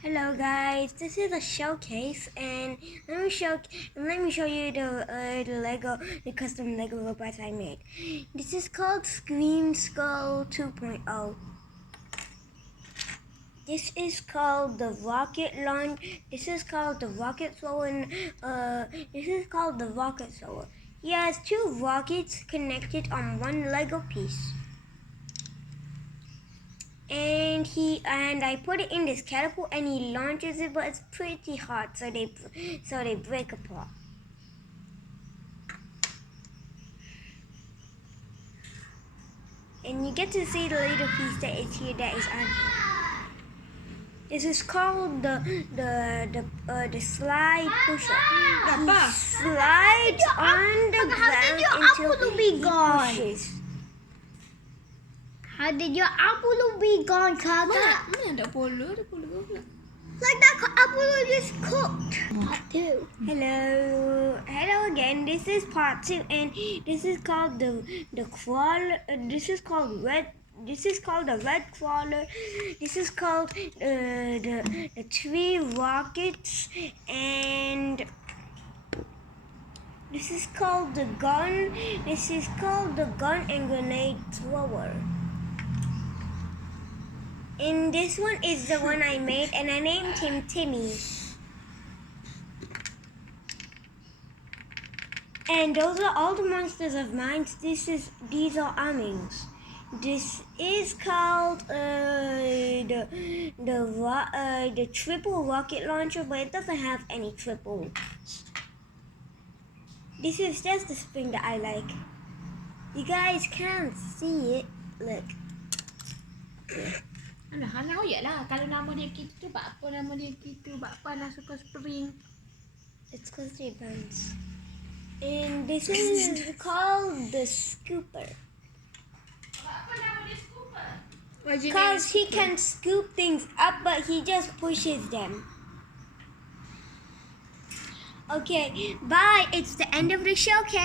Hello guys, this is a showcase, and let me show you the custom Lego robots I made. This is called Scream Skull 2.0. This is called the rocket launch. This is called the rocket thrower. This is called the rocket thrower. He has two rockets connected on one Lego piece. And I put it in this catapult and he launches it, but it's pretty hard, so they break apart. And you get to see the little piece that is here that is on here. This is called the slide pusher. He slides on the ground until he pushes. How did your apple be gone, Kakak? Mana ada polo pula. Like that apple just cooked. Part 2. Hello again. This is part 2, and this is called the crawler. This is called the red crawler. This is called the 3 rockets, and this is called the gun. This is called the gun and grenade thrower. And this one is the one I made, and I named him Timmy. And those are all the monsters of mine. These are Amin's. This is called the triple rocket launcher, but it doesn't have any triple. This is just the spring that I like. You guys can't see it. Look. Alah, ya lah. Kalau nama dia gitu, buat apa nama dia gitu? Buat apa nak suka spring? It's because they bounce. And this is called the scooper. Apa nama dia scooper? Because he can scoop things up, but he just pushes them. Okay, bye. It's the end of the showcase.